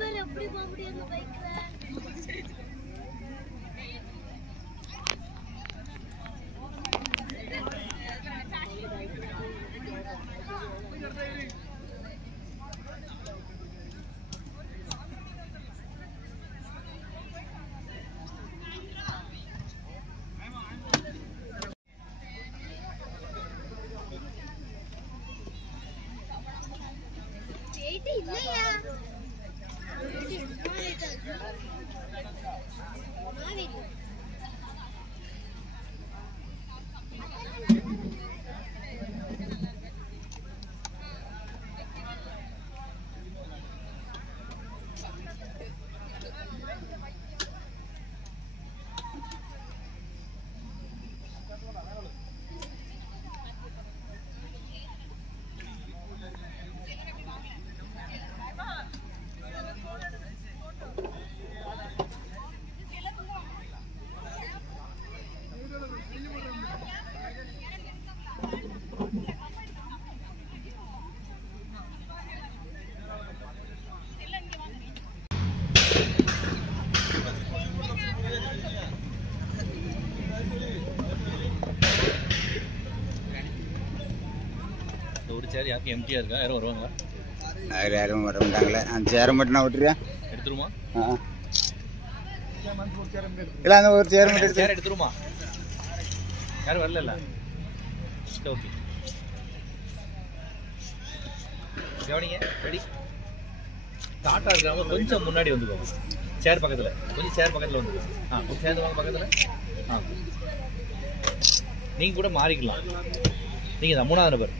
பேர் எப்படி போக முடியும் பைக்ல? இல்லையா ஒரு சேர் யாருக்கு எம்டியா இருக்கா? யாரும் வருவாங்க? யாரும் வர மாட்டாங்களே. அந்த சேரை மட்டும் நான் விட்டுறியா? எடுத்துருமா? இல்லை, அந்த ஒரு சேர் மட்டும் சேர் எடுத்துருமா? யாரும் வரல? ஓகே, கவனிங்க. ரெடி? டாட்டா இருக்கிறவங்க கொஞ்சம் முன்னாடி வந்துக்கோங்க. சேர் பக்கத்தில், கொஞ்சம் சேர் பக்கத்தில் வந்துக்கோங்க. கொஞ்சம் சேர்ந்து வாங்க பக்கத்தில். நீங்கள் கூட மாறிக்கலாம். நீங்கள் தான் 3ஆவது நபர்.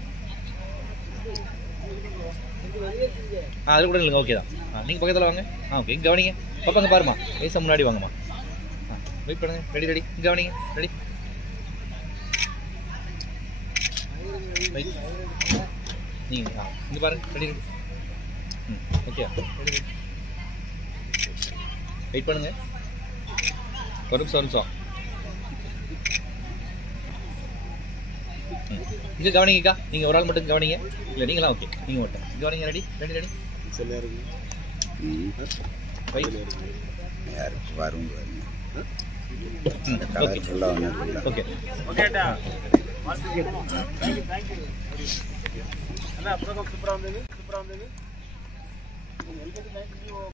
அது கூட இல்லைங்க. ஓகே தான். நீங்கள் பக்கத்தில் வாங்க. ஓகே, இங்கே கவனிங்க. பாப்பாங்க பாருமா, வயசா முன்னாடி வாங்கம்மா. வெயிட் பண்ணுங்க. ரெடி ரெடி, இங்கே கவனிங்க. ரெடி? நீங்கள் இங்கே பாருங்க. Ready ready. Okay, ready. Wait பண்ணுங்க. ஒரு நிமிஷம். இங்கே கவனிங்கக்கா. நீங்கள் ஒரு ஆள் மட்டும் கவனிங்க. இல்லை, நீங்களாம் ஓகே. நீங்கள் மட்டும் கவனிங்க. Ready ready ready. ஓகே.